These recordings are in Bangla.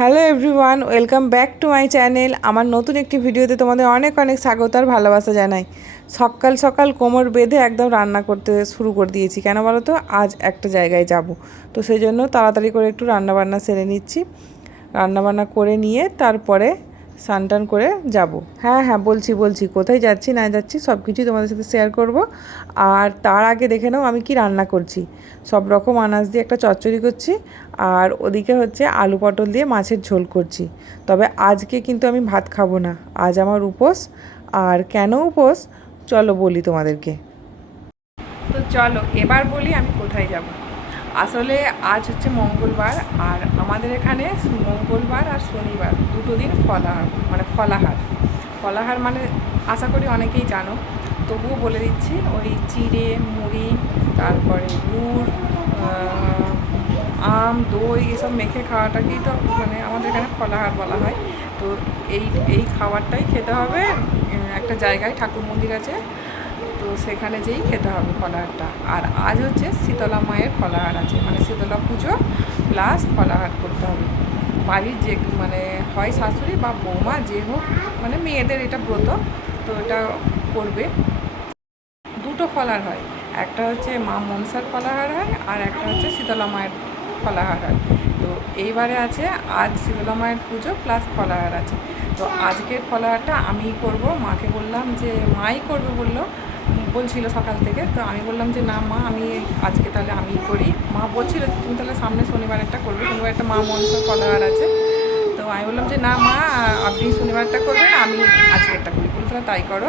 Hello everyone, welcome back to my channel. আমার নতুন একটি ভিডিওতে তোমাদের অনেক অনেক স্বাগত আর ভালোবাসা জানাই। সকাল সকাল কোমর বেঁধে একদম রান্না করতে শুরু করে দিয়েছি। কেন বলো তো, আজ একটা জায়গায় যাব, তো সেই জন্য তাড়াতাড়ি করে একটু রান্নাবান্না সেরে নিচ্ছি। রান্নাবান্না করে নিয়ে তারপরে স্নান টান করে যাব। হ্যাঁ হ্যাঁ, বলছি কোথায় যাচ্ছি না যাচ্ছি সব কিছুই তোমাদের সাথে শেয়ার করব। আর তার আগে দেখে নাও আমি কি রান্না করছি। সব রকম আনাজ দিয়ে একটা চচ্চড়ি করছি, আর ওদিকে হচ্ছে আলু পটল দিয়ে মাছের ঝোল করছি। তবে আজকে কিন্তু আমি ভাত খাবো না, আজ আমার উপোস। আর কেন উপোস চলো বলি তোমাদেরকে। তো চলো এবার বলি আমি কোথায় যাব। আসলে আজ হচ্ছে মঙ্গলবার, আর আমাদের এখানে মঙ্গলবার আর শনিবার দুটো দিন ফলাহার, মানে ফলাহার মানে আশা করি অনেকেই জানো, তবুও বলে দিচ্ছি। ওই চিড়ে মুড়ি, তারপরে গুড়, আম দই এসব মেখে খাওয়াটাকেই তো মানে আমাদের এখানে ফলাহার বলা হয়। তো এই এই খাবারটাই খেতে হবে একটা জায়গায়, ঠাকুর মন্দির আছে, তো সেখানে যেয়েই খেতে হবে ফলাহারটা। আর আজ হচ্ছে শীতলা মায়ের ফলাহার আছে, মানে শীতলা পুজো প্লাস ফলাহার করতে হবে। বাড়ির যে মানে হয় শাশুড়ি বা বৌমা যে হোক, মানে মেয়েদের এটা ব্রত, তো এটা করবে। দুটো ফলাহার হয়, একটা হচ্ছে মা মনসার ফলাহার হয়, আর একটা হচ্ছে শীতলা মায়ের ফলাহার হয়। তো এইবারে আছে আজ শীতলা মায়ের পুজো প্লাস ফলাহার আছে। তো আজকের ফলাহারটা আমিই করব। মাকে বললাম যে মাই করবে বলছিল সকাল থেকে, তো আমি বললাম যে না মা, আমি আজকে তাহলে আমিই করি। মা বলছিল তুমি তাহলে সামনে শনিবার একটা করবে, শনিবার একটা মা মনসার ফলাহার আছে। তো আমি বললাম যে না মা, আপনি শনিবারটা করবেন, আমি আজকে একটা করি। বলে তাহলে তাই করো।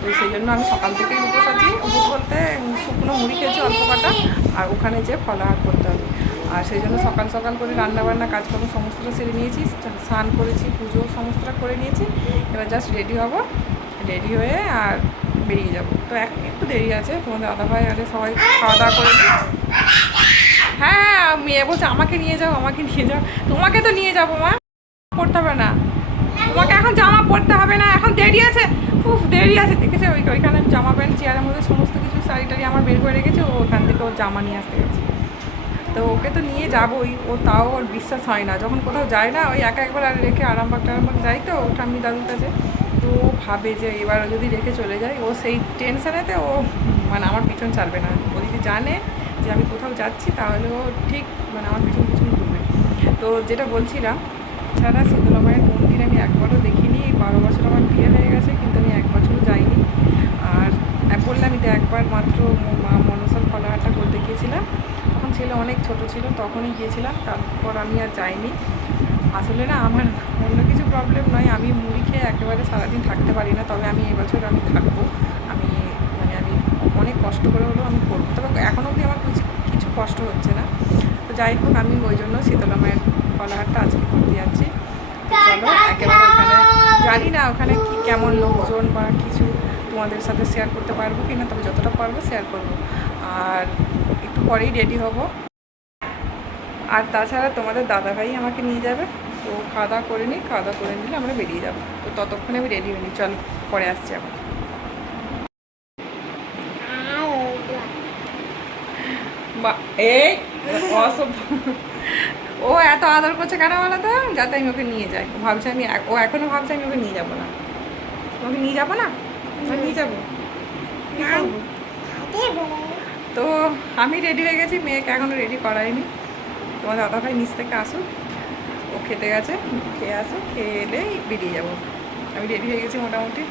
তো সেই জন্য আমি সকাল থেকেই উপোস আছি। উপোস বলতে শুকনো মুড়ি খেয়েছি অল্প কটা, আর ওখানে যে ফলাহার করতে হবে। আর সেই জন্য সকাল সকাল করে রান্নাবান্না কাজকর্ম সমস্তটা সেরে নিয়েছি, স্নান করেছি, পুজো সমস্তটা করে নিয়েছি। এবার জাস্ট রেডি হব, রেডি হয়ে আর বেরিয়ে যাব। তো একটু দেরি আছে, তোমাদের দাদাভাই আরে সবাই খাওয়া দাওয়া করে নিই। হ্যাঁ, মেয়ে বলছে আমাকে নিয়ে যাও, আমাকে নিয়ে যাও। তোমাকে তো নিয়ে যাবো মা, পড়তে হবে না তোমাকে, এখন জামা পরতে হবে না, এখন দেরি আছে, খুব দেরি আছে। দেখেছে ওইখানে জামা প্যান্ট চেয়ারের মধ্যে সমস্ত কিছু শাড়ি টাড়ি আমার বের করে রেখেছে, ও ওখান থেকে ওর জামা নিয়ে আসতে গেছে। তো ওকে তো নিয়ে যাবোই, ও তাও ওর বিশ্বাস হয় না যখন কোথাও যায় না, ওই একা একবার আর রেখে আরামবাগ যাই তো ঠাম্মি দাদুর কাছে, তো ও ভাবে যে এবার যদি রেখে চলে যায়, ও সেই টেনশানেতে ও মানে আমার পিছন ছাড়বে না। ও যদি জানে যে আমি কোথাও যাচ্ছি তাহলে ও ঠিক মানে আমার পিছন পিছন ঘুরবে। তো যেটা বলছিলাম, ছাড়া শীতলা মায়ের মন্দির আমি একবারও দেখিনি। 12 বছর আমার বিয়ে হয়ে গেছে, কিন্তু আমি এক বছরও যাইনি। আর বললামই তো একবার মাত্র মা মনসার ফলাহারটা করতে গিয়েছিলাম, তখন ছেলে অনেক ছোট ছিল, তখনই গিয়েছিলাম, তারপর আমি আর যাইনি। আসলে না আমার অন্য কিছু প্রবলেম নয়, আমি মুড়ি খেয়ে একেবারে সারাদিন থাকতে পারি না। তবে আমি এবছর আমি থাকবো, আমি মানে আমি অনেক কষ্ট করে হলেও আমি করবো। তবে এখন অবধি আমার কিছু কষ্ট হচ্ছে না। তো যাই হোক, আমি ওই জন্য শীতলা মায়ের ফলাহারটা আজকে করতে যাচ্ছি। চলো একেবারে ওখানে, জানি না ওখানে কি কেমন লোকজন বা কিছু তোমাদের সাথে শেয়ার করতে পারবো কি না, তবে যতটা পারবো শেয়ার করবো। আর একটু পরেই রেডি হব। আর তাছাড়া তোমাদের দাদাভাই আমাকে নিয়ে যাবে, তো খাওয়া দাওয়া করে নিই, খাওয়া দাওয়া করে নিলে আমরা বেরিয়ে যাবো। তো ততক্ষণে আমি রেডি হইনি, চল পরে আসছি আবার। বা এই অসভ্য, ও এত আদর করছে কেন বলো তো, যাতে আমি ওকে নিয়ে যাই। ভাবছি আমি, ও এখনও ভাবছে আমি ওকে নিয়ে যাবো না। তোমাকে নিয়ে যাবো না, নিয়ে যাবো, কী করবো? তো আমি রেডি হয়ে গেছি, মেয়েকে এখনও রেডি করাইনি। তোমার দাদাভাই নিচ থেকে আসুক, ও খেতে গেছে, খেয়ে আসুক, খেয়ে এলেই বেরিয়ে যাব। আমি রেডি হয়ে গেছি মোটামুটি।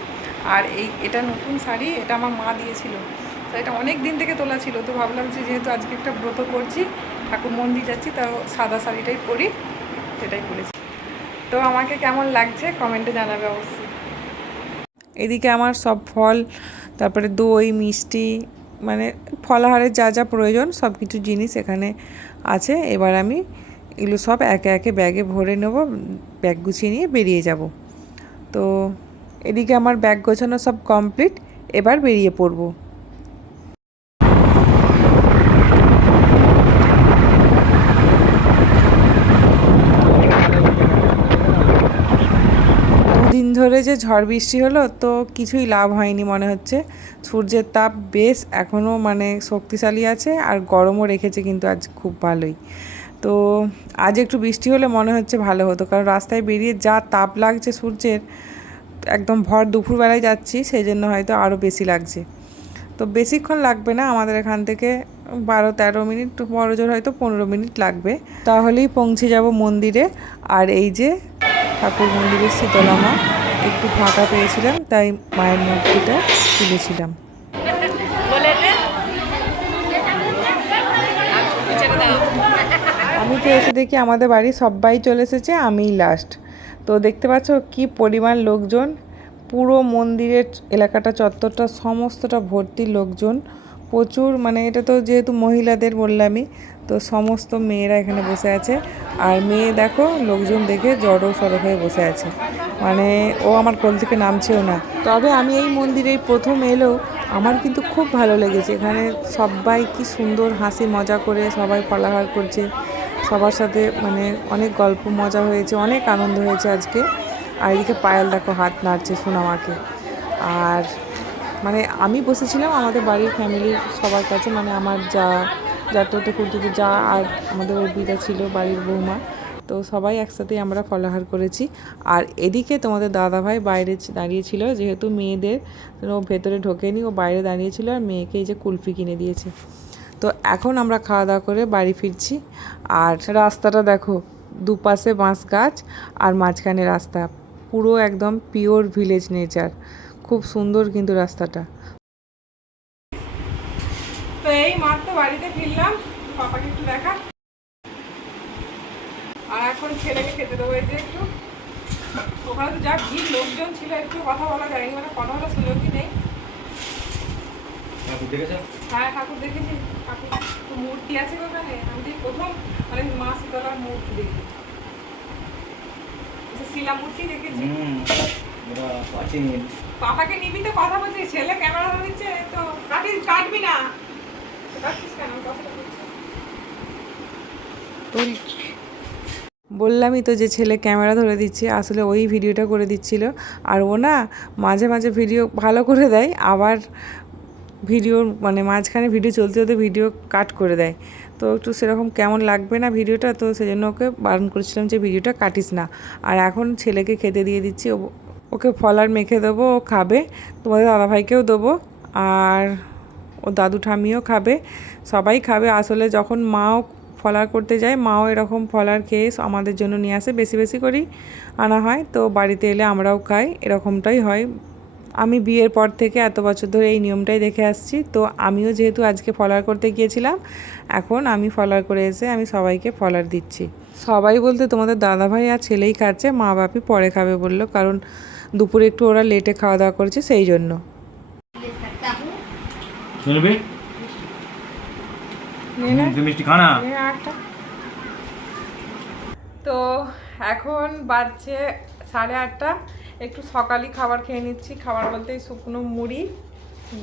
আর এটা নতুন শাড়ি, এটা আমার মা দিয়েছিল। শাড়িটা অনেক দিন থেকে তোলা ছিল, তো ভাবলাম যে যেহেতু আজকে একটা ব্রত করছি, ঠাকুর মন্দির যাচ্ছি, তাও সাদা শাড়িটাই পরি, সেটাই পরেছি। তো আমাকে কেমন লাগছে কমেন্টে জানাবে অবশ্যই। এদিকে আমার সব ফল, তারপরে দই মিষ্টি, মানে ফলাহারের যা যা প্রয়োজন সব কিছু জিনিস এখানে আছে। এবার আমি এগুলো সব একে একে ব্যাগে ভরে নেব, ব্যাগ গুছিয়ে নিয়ে বেরিয়ে যাব। তো এদিকে আমার ব্যাগ গোছানো সব কমপ্লিট, এবার বেরিয়ে পড়ব। দুদিন ধরে যে ঝড় বৃষ্টি হলো, তো কিছুই লাভ হয়নি মনে হচ্ছে। সূর্যের তাপ বেশ এখনও মানে শক্তিশালী আছে, আর গরমও রেখেছে কিন্তু আজ খুব ভালোই। তো আজ একটু বৃষ্টি হলে মনে হচ্ছে ভালো হতো, কারণ রাস্তায় বেরিয়ে যা তাপ লাগছে সূর্যের, একদম ভর দুপুরবেলায় যাচ্ছি, সেই জন্য হয়তো আরও বেশি লাগছে। তো বেশিক্ষণ লাগবে না, আমাদের এখান থেকে 12-13 মিনিট, বড় জোর হয়তো 15 মিনিট লাগবে, তাহলেই পৌঁছে যাব মন্দিরে। আর এই যে ঠাকুর মন্দিরের শীতলা মা, একটু ফাঁকা পেয়েছিলাম তাই মায়ের মূর্তিটা তুলেছিলাম। আমি তো এসে দেখি আমাদের বাড়ি সবাই চলে এসেছে, আমিই লাস্ট। তো দেখতে পাচ্ছ কি পরিমাণ লোকজন, পুরো মন্দিরের এলাকাটা, চত্বরটা সমস্তটা ভর্তি লোকজন, প্রচুর। মানে এটা তো যেহেতু মহিলাদের বললামই, তো সমস্ত মেয়েরা এখানে বসে আছে। আর মেয়ে দেখো লোকজন দেখে জড়ো সড়ো হয়ে বসে আছে, মানে ও আমার কোল থেকে নামছেও না। তবে আমি এই মন্দিরে প্রথম এলেও আমার কিন্তু খুব ভালো লেগেছে। এখানে সবাই কি সুন্দর হাসি মজা করে সবাই ফলাহার করছে, সবার সাথে মানে অনেক গল্প মজা হয়েছে, অনেক আনন্দ হয়েছে আজকে। আর এদিকে পায়েল দেখো হাত নাড়ছে সোনামাকে। আর মানে আমি বসেছিলাম আমাদের বাড়ির ফ্যামিলির সবার কাছে, মানে আমার যাতে কুর্তুতে যা, আর আমাদের অর্পিতা ছিল বাড়ির বৌমা, তো সবাই একসাথেই আমরা ফলাহার করেছি। আর এদিকে তোমাদের দাদাভাই বাইরে দাঁড়িয়েছিল, যেহেতু মেয়েদের ও ভেতরে ঢোকেনি, ও বাইরে দাঁড়িয়েছিল, আর মেয়েকে এই যে কুলফি কিনে দিয়েছে। তো এখন আমরা খাওয়া দাওয়া করে বাড়ি ফিরছি। আর রাস্তাটা দেখো, দুপাশে বাঁশ গাছ আর মাঝখানে রাস্তা, পুরো একদম পিওর ভিলেজ নেচার, খুব সুন্দর কিন্তু রাস্তাটা। তো এই মাত্র বাড়িতে ফিরলাম, পাপাকে একটু দেখা, আর এখন ছেলেকে খেতে দেবো। এই যে একটু ওখানে তো যা ভিড় লোকজন ছিল, একটু কথা বলা যায়নি, মানে কথা বলা সুযোগই নেই। হ্যাঁ ঠাকুর দেখেছি, ঠাকুর মূর্তি আছে ওখানে, আমি প্রথম মানে মা শীতলার মূর্তি দেখি, শিলা মূর্তি দেখেছি। পাপাকে নিবি তো, কথা বলছি, ছেলে ক্যামেরা ধরে দিচ্ছে, তো কাটবি না, কাটছিস কেন? বললামই তো যে ছেলে ক্যামেরা ধরে দিচ্ছে, আসলে ওই ভিডিওটা করে দিচ্ছিল। আর ও না মাঝে মাঝে ভিডিও ভালো করে দেয়, আবার ভিডিও মানে মাঝখানে ভিডিও চলতে চলতে ভিডিও কাট করে দেয়, তো একটু সেরকম কেমন লাগবে না ভিডিওটা, তো সেজন্য ওকে বারণ করেছিলাম যে ভিডিওটা কাটিস না। আর এখন ছেলেকে খেতে দিয়ে দিচ্ছি, ওকে ফলার মেখে দেবো, ও খাবে, তোমাদের দাদাভাইকেও দেবো, আর ও দাদু ঠাম্মিও খাবে, সবাই খাবে। আসলে যখন মাও ফলার করতে যায়, মাও এরকম ফলার খেয়ে আমাদের জন্য নিয়ে আসে, বেশি বেশি করেই আনা হয়, তো বাড়িতে এলে আমরাও খাই, এরকমটাই হয়। আমি বিয়ের পর থেকে এত বছর ধরে এই নিয়মটাই দেখে আসছি। তো আমিও যেহেতু আজকে ফলার করতে গিয়েছিলাম, এখন আমি ফলার করে এসে আমি সবাইকে ফলার দিচ্ছি। সবাই বলতে তোমাদের দাদাভাই আর ছেলেই খাচ্ছে, মা বাপি পরে খাবে বললো, কারণ দুপুরে একটু ওরা লেটে খাওয়া দাওয়া করেছে সেই জন্য। তো এখন বাজছে 8:30, একটু সকালই খাবার খেয়ে নিচ্ছি। খাবার বলতে শুকনো মুড়ি,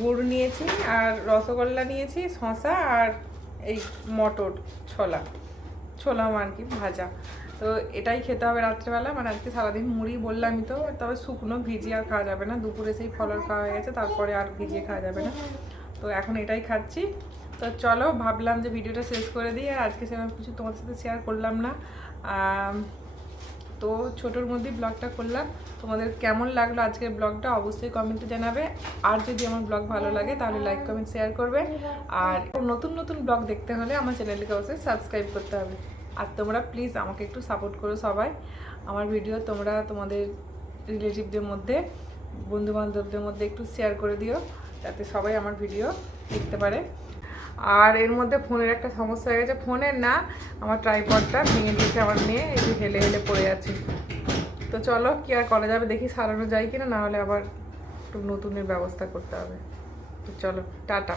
গুড় নিয়েছি, আর রসগোল্লা নিয়েছি, শসা, আর এই মটর ছোলা আর কি ভাজা। তো এটাই খেতে হবে রাত্রেবেলা, মানে আজকে সারাদিন মুড়ি বললামই তো, তবে শুকনো ভিজিয়ে আর খাওয়া যাবে না, দুপুরে সেই ফলার খাওয়া হয়ে গেছে, তারপরে আর ভিজিয়ে খাওয়া যাবে না, তো এখন এটাই খাচ্ছি। তো চলো, ভাবলাম যে ভিডিওটা শেষ করে দিই, আর আজকে সেরকম কিছু তোমার সাথে শেয়ার করলাম না, তো ছোটোর মধ্যেই ব্লগটা করলাম। তোমাদের কেমন লাগলো আজকের ব্লগটা অবশ্যই কমেন্টে জানাবে, আর যদি আমার ব্লগ ভালো লাগে তাহলে লাইক কমেন্ট শেয়ার করবে, আর নতুন নতুন ব্লগ দেখতে হলে আমার চ্যানেলকে অবশ্যই সাবস্ক্রাইব করতে হবে। আর তোমরা প্লিজ আমাকে একটু সাপোর্ট করো সবাই, আমার ভিডিও তোমরা তোমাদের রিলেটিভদের মধ্যে, বন্ধুবান্ধবদের মধ্যে একটু শেয়ার করে দিও, যাতে সবাই আমার ভিডিও দেখতে পারে। আর এর মধ্যে ফোনের একটা সমস্যা হয়ে গেছে, ফোনের না, আমার ট্রাইপডটা ভেঙে দিয়েছে আমার মেয়ে, একটু হেলে হেলে পড়ে আছে। তো চলো, কি আর করা যাবে, দেখি সারানো যায় কিনা, না হলে আবার একটু নতুনের ব্যবস্থা করতে হবে। তো চলো, টাটা।